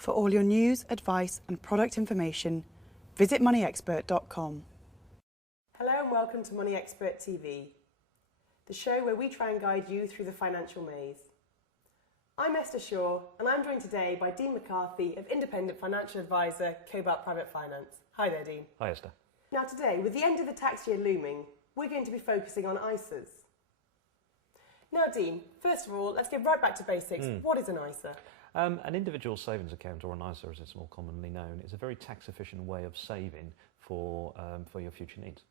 For all your news, advice and product information, visit MoneyExpert.com. Hello and welcome to MoneyExpert TV, the show where we try and guide you through the financial maze. I'm Esther Shaw and I'm joined today by Dean McCarthy of independent financial advisor Cobalt Private Finance. Hi there, Dean. Hi, Esther. Now today, with the end of the tax year looming, we're going to be focusing on ISAs. Now Dean, first of all, let's get right back to basics. What is an ISA? An individual savings account, or an ISA as it's more commonly known, is a very tax-efficient way of saving for your future needs.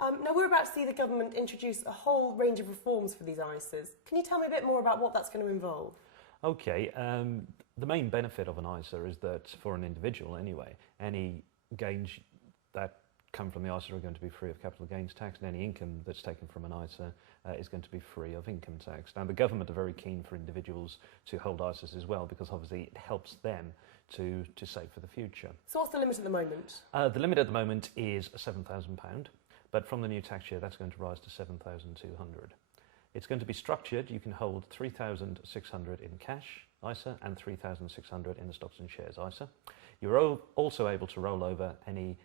Now we're about to see the government introduce a whole range of reforms for these ISAs. Can you tell me a bit more about what that's going to involve? Okay, the main benefit of an ISA is that, for an individual anyway, any gains that come from the ISA are going to be free of capital gains tax, and any income that's taken from an ISA is going to be free of income tax. Now, the government are very keen for individuals to hold ISAs as well, because obviously it helps them to save for the future. So what's the limit at the moment? The limit at the moment is £7,000, but from the new tax year that's going to rise to £7,200. It's going to be structured. You can hold £3,600 in cash ISA and £3,600 in the stocks and shares ISA. You're also able to roll over any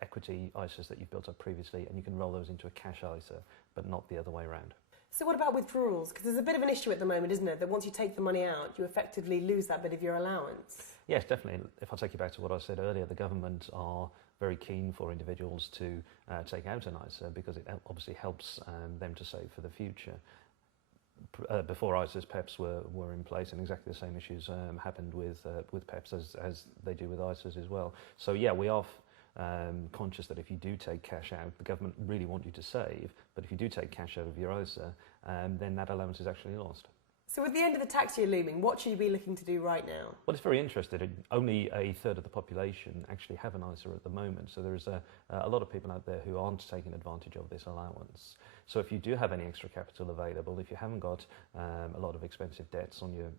equity ISAs that you've built up previously, and you can roll those into a cash ISA, but not the other way around. So what about withdrawals? Because there's a bit of an issue at the moment, isn't it, that once you take the money out, you effectively lose that bit of your allowance? Yes, definitely. If I take you back to what I said earlier, the government are very keen for individuals to take out an ISA, because it obviously helps them to save for the future. Before ISAs, PEPs were in place, and exactly the same issues happened with PEPs as they do with ISAs as well. So yeah, we are conscious that if you do take cash out, the government really want you to save, but if you do take cash out of your ISA, then that allowance is actually lost. So with the end of the tax year looming, what should you be looking to do right now? Well, it's very interesting. Only a third of the population actually have an ISA at the moment, so there's a lot of people out there who aren't taking advantage of this allowance. So if you do have any extra capital available, if you haven't got a lot of expensive debts on your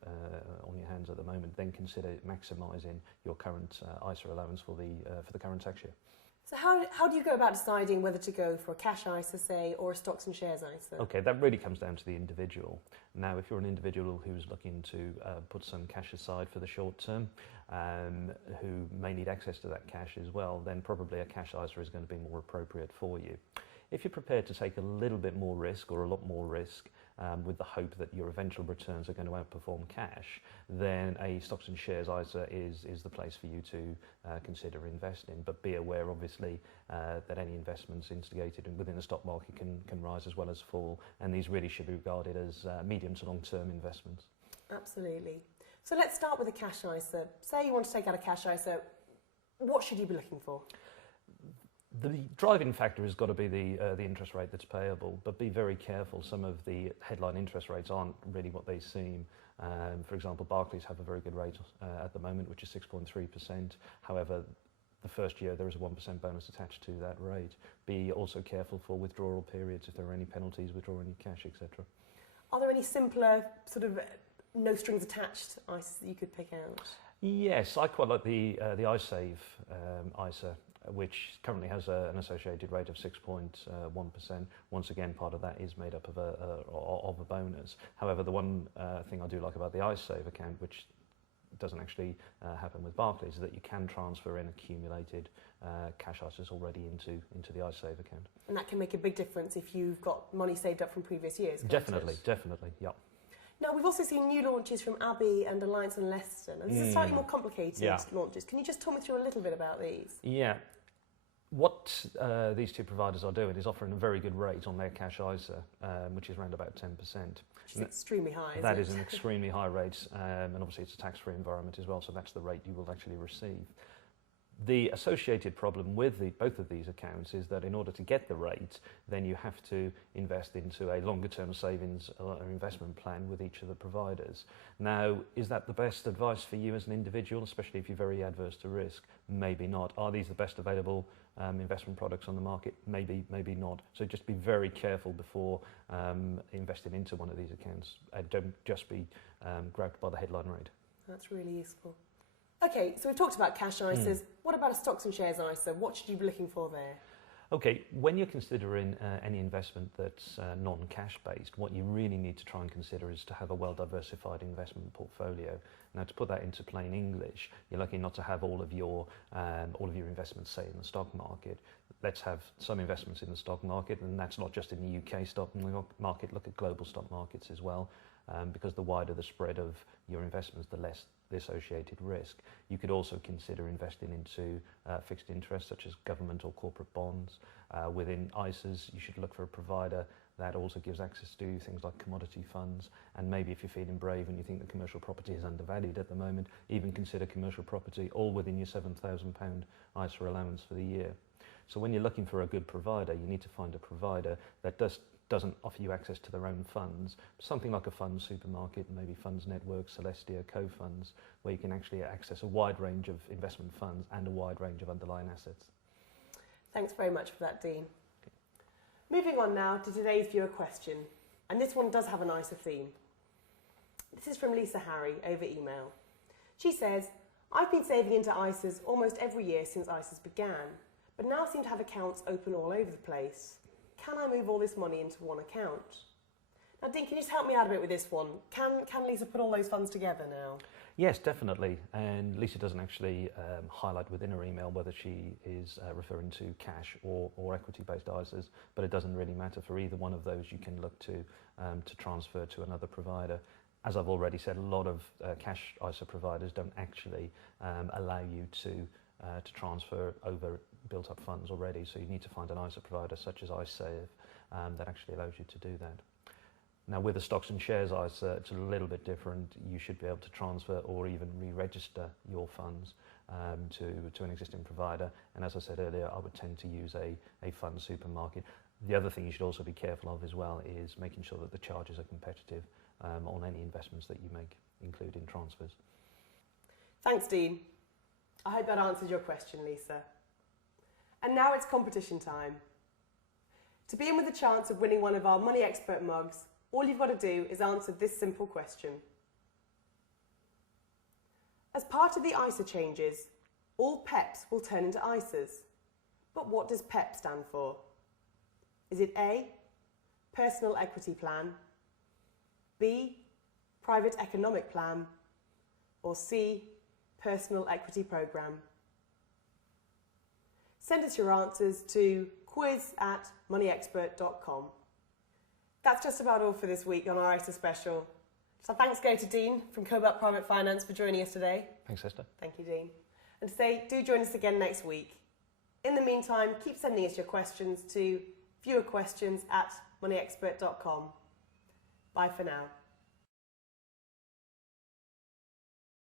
hands at the moment, then consider maximising your current ISA allowance for the current tax year. So how do you go about deciding whether to go for a cash ISA, say, or a stocks and shares ISA? Okay, that really comes down to the individual. Now, if you're an individual who's looking to put some cash aside for the short term, who may need access to that cash as well, then probably a cash ISA is going to be more appropriate for you. If you're prepared to take a little bit more risk, or a lot more risk, with the hope that your eventual returns are going to outperform cash, then a stocks and shares ISA is the place for you to consider investing. But be aware, obviously, that any investments instigated within the stock market can rise as well as fall, and these really should be regarded as medium to long-term investments. Absolutely. So let's start with a cash ISA. Say you want to take out a cash ISA, what should you be looking for? The driving factor has got to be the interest rate that's payable, but be very careful. Some of the headline interest rates aren't really what they seem. For example, Barclays have a very good rate at the moment, which is 6.3%. However, the first year there is a 1% bonus attached to that rate. Be also careful for withdrawal periods, if there are any penalties, withdrawing your cash, etc. Are there any simpler, sort of no strings attached ISAs that you could pick out? Yes, I quite like the iSave ISA, which currently has an associated rate of 6.1%. Once again, part of that is made up of a bonus. However, the one thing I do like about the iSave account, which doesn't actually happen with Barclays, is that you can transfer in accumulated cash ISAs already into the iSave account. And that can make a big difference if you've got money saved up from previous years, can't Definitely, it? definitely, yeah. Now, we've also seen new launches from Abbey and Alliance and Leicester. Now, these are slightly more complicated launches. Can you just talk me through a little bit about these? Yeah. What these two providers are doing is offering a very good rate on their cash ISA, which is around about 10%. Which is extremely high, That is an extremely high rate, and obviously it's a tax-free environment as well, so that's the rate you will actually receive. The associated problem with both of these accounts is that in order to get the rate, then you have to invest into a longer-term savings or investment plan with each of the providers. Now, is that the best advice for you as an individual, especially if you're very adverse to risk? Maybe not. Are these the best available investment products on the market? Maybe, maybe not. So just be very careful before investing into one of these accounts. Don't just be grabbed by the headline rate. That's really useful. Okay, so we've talked about cash ISAs. What about a stocks and shares ISA? What should you be looking for there? Okay, when you're considering any investment that's non-cash based, what you really need to try and consider is to have a well-diversified investment portfolio. Now, to put that into plain English, you're lucky not to have all of your investments, say, in the stock market. Let's have some investments in the stock market, and that's not just in the UK stock market. Look at global stock markets as well, because the wider the spread of your investments, the less the associated risk. You could also consider investing into fixed interest, such as government or corporate bonds. Within ISAs, you should look for a provider that also gives access to things like commodity funds, and maybe if you're feeling brave and you think that commercial property is undervalued at the moment, even consider commercial property, all within your £7,000 ISA allowance for the year. So when you're looking for a good provider, you need to find a provider that doesn't offer you access to their own funds, something like a fund supermarket, maybe Funds Network, Celestia, co-funds, where you can actually access a wide range of investment funds and a wide range of underlying assets. Thanks very much for that, Dean. Moving on now to today's viewer question, and this one does have an ISA theme. This is from Lisa Harry over email. She says, I've been saving into ISAs almost every year since ISAs began, but now seem to have accounts open all over the place. Can I move all this money into one account? Now, Dean, can you just help me out a bit with this one? Can Lisa put all those funds together now? Yes, definitely. And Lisa doesn't actually highlight within her email whether she is referring to cash or equity-based ISAs, but it doesn't really matter. For either one of those, you can look to transfer to another provider. As I've already said, a lot of cash ISA providers don't actually allow you to transfer over built-up funds already, so you need to find an ISA provider such as iSave that actually allows you to do that. Now, with the stocks and shares ISA, it's a little bit different. You should be able to transfer or even re-register your funds to an existing provider. And as I said earlier, I would tend to use a fund supermarket. The other thing you should also be careful of as well is making sure that the charges are competitive on any investments that you make, including transfers. Thanks, Dean. I hope that answers your question, Lisa. And now it's competition time. To be in with a chance of winning one of our Money Expert mugs, all you've got to do is answer this simple question. As part of the ISA changes, all PEPs will turn into ISAs. But what does PEP stand for? Is it A, Personal Equity Plan, B, Private Economic Plan, or C, Personal Equity Programme? Send us your answers to quiz@moneyexpert.com. That's just about all for this week on our ISA special. So thanks go to Dean from Cobalt Private Finance for joining us today. Thanks, Esther. Thank you, Dean. And to say, do join us again next week. In the meantime, keep sending us your questions to viewerquestions@moneyexpert.com. Bye for now.